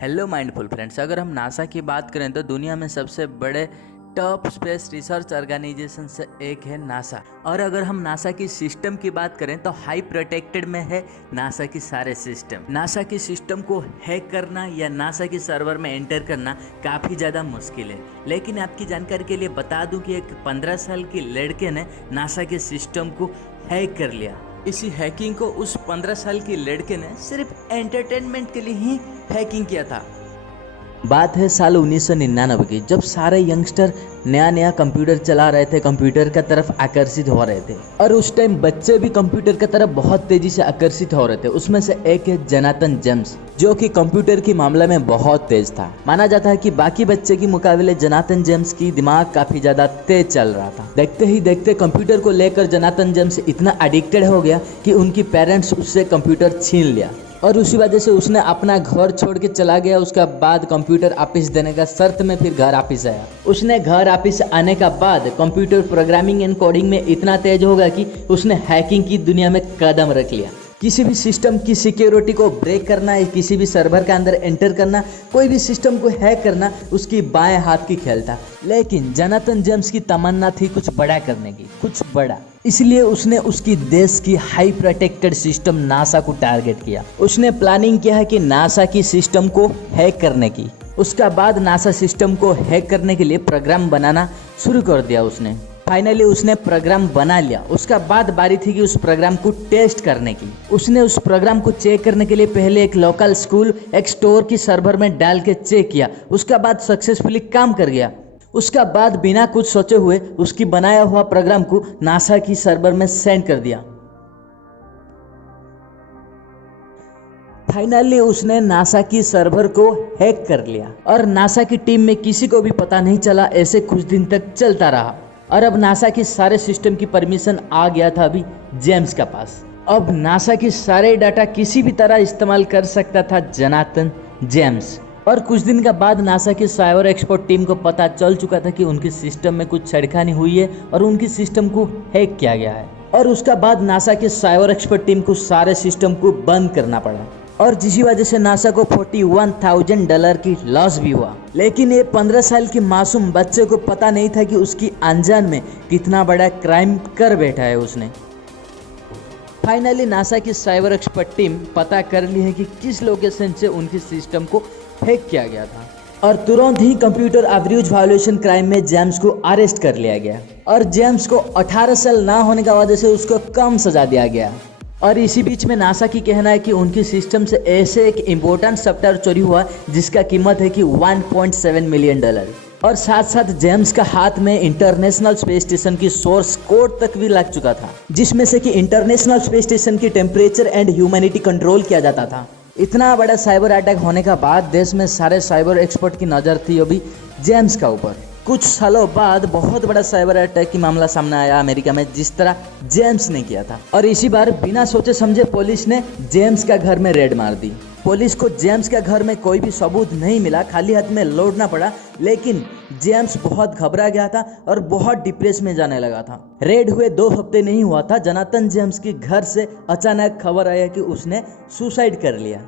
Hello mindful friends, अगर हम NASA की बात करें तो दुनिया में सबसे बड़े टॉप स्पेस रिसर्च ऑर्गेनाइजेशन से एक है नासा। और अगर हम नासा की सिस्टम की बात करें तो हाई प्रोटेक्टेड में है नासा की सारे सिस्टम। नासा की सिस्टम को हैक करना या नासा के सर्वर में एंटर करना काफ़ी ज़्यादा मुश्किल है, लेकिन आपकी जानकारी के लिए बता दूं कि एक 15 साल की लड़के ने नासा के सिस्टम को हैक कर लिया। इसी हैकिंग को उस 15 साल की लड़के ने सिर्फ एंटरटेनमेंट के लिए ही हैकिंग किया था। बात है साल 1999 की, जब सारे यंगस्टर नया नया कंप्यूटर चला रहे थे, कंप्यूटर का तरफ आकर्षित हो रहे थे। और उस टाइम बच्चे भी कंप्यूटर की तरफ बहुत तेजी से आकर्षित हो रहे थे। उसमें से एक है जोनाथन जेम्स, जो कि कंप्यूटर के मामले में बहुत तेज था। माना जाता है कि बाकी बच्चे के मुकाबले जोनाथन जेम्स की दिमाग काफी ज्यादा तेज चल रहा था। देखते ही देखते कंप्यूटर को लेकर जोनाथन जेम्स इतना एडिक्टेड हो गया कि उनकी पेरेंट्स उससे कंप्यूटर छीन लिया और उसी वजह से उसने अपना घर छोड़ के चला गया। उसका बाद कंप्यूटर वापिस देने का शर्त में फिर घर वापिस आया। उसने घर वापिस आने का बाद कंप्यूटर प्रोग्रामिंग एंड कोडिंग में इतना तेज हो गया कि उसने हैकिंग की दुनिया में कदम रख लिया। किसी भी सिस्टम की सिक्योरिटी को ब्रेक करना, किसी भी सर्वर के अंदर एंटर करना, कोई भी सिस्टम को हैक करना उसकी बाएं हाथ की खेल था। लेकिन जोनाथन जेम्स की तमन्ना थी कुछ बड़ा करने की, कुछ बड़ा। इसलिए उसने उसकी देश की हाई प्रोटेक्टेड सिस्टम नासा को टारगेट किया। उसने प्लानिंग किया है कि नासा की सिस्टम को हैक करने की। उसका बाद नासा सिस्टम को हैक करने के लिए प्रोग्राम बनाना शुरू कर दिया उसने। फाइनली उसने प्रोग्राम बना लिया। उसका बाद बारी थी कि उस प्रोग्राम को टेस्ट करने की। उसने उस प्रोग्राम को चेक करने के लिए पहले एक लोकल स्कूल एक स्टोर की सर्वर में डाल के चेक किया। उसका बाद सक्सेसफुली काम कर गया। उसका बाद बिना कुछ सोचे हुए उसकी बनाया हुआ प्रोग्राम को नासा की सर्वर में सेंड कर दिया। फाइनली उसने नासा की सर्वर को हैक कर लिया और नासा की टीम में किसी को भी पता नहीं चला। ऐसे कुछ दिन तक चलता रहा और अब नासा की सारे सिस्टम की परमिशन आ गया था अभी जेम्स के पास। अब नासा की सारे डाटा किसी भी तरह इस्तेमाल कर सकता था जोनाथन जेम्स। और कुछ दिन के बाद नासा की साइबर एक्सपर्ट टीम को पता चल चुका था कि उनकी सिस्टम में कुछ छेड़खानी हुई है और उनकी सिस्टम को हैक किया गया है। और उसका बाद नासा की साइबर एक्सपर्ट टीम को सारे सिस्टम को बंद करना पड़ा और जिसी वजह से नासा को $41,000 की लॉस भी हुआ। लेकिन ये 15 साल के मासूम बच्चे को पता नहीं था कि उसकी अनजान में कितना बड़ा क्राइम कर बैठा है उसने। फाइनली नासा की साइबर एक्सपर्ट टीम पता कर ली है कि किस लोकेशन से उनकी सिस्टम को हैक किया गया था और तुरंत ही कंप्यूटर अब्यूज वायलेशन क्राइम में जेम्स को अरेस्ट कर लिया गया और जेम्स को 18 साल ना होने की वजह से उसको कम सजा दिया गया। और इसी बीच में नासा की कहना है कि उनकी सिस्टम से ऐसे एक इम्पोर्टेंट सॉफ्टवेयर चोरी हुआ जिसका कीमत है कि $1.7 मिलियन। और साथ साथ जेम्स का हाथ में इंटरनेशनल स्पेस स्टेशन की सोर्स कोड तक भी लग चुका था, जिसमें से कि इंटरनेशनल स्पेस स्टेशन की टेम्परेचर एंड ह्यूमैनिटी कंट्रोल किया जाता था। इतना बड़ा साइबर अटैक होने का बाद देश में सारे साइबर एक्सपर्ट की नज़र थी अभी जेम्स का ऊपर। कुछ सालों बाद बहुत बड़ा साइबर अटैक की मामला सामने आया अमेरिका में, जिस तरह जेम्स ने किया था। और इसी बार बिना सोचे समझे पुलिस ने जेम्स का घर में रेड मार दी। पुलिस को जेम्स के घर में कोई भी सबूत नहीं मिला, खाली हाथ में लौटना पड़ा। लेकिन जेम्स बहुत घबरा गया था और बहुत डिप्रेस में जाने लगा था। रेड हुए 2 हफ्ते नहीं हुआ था, जोनाथन जेम्स के घर से अचानक खबर आया कि उसने सुसाइड कर लिया।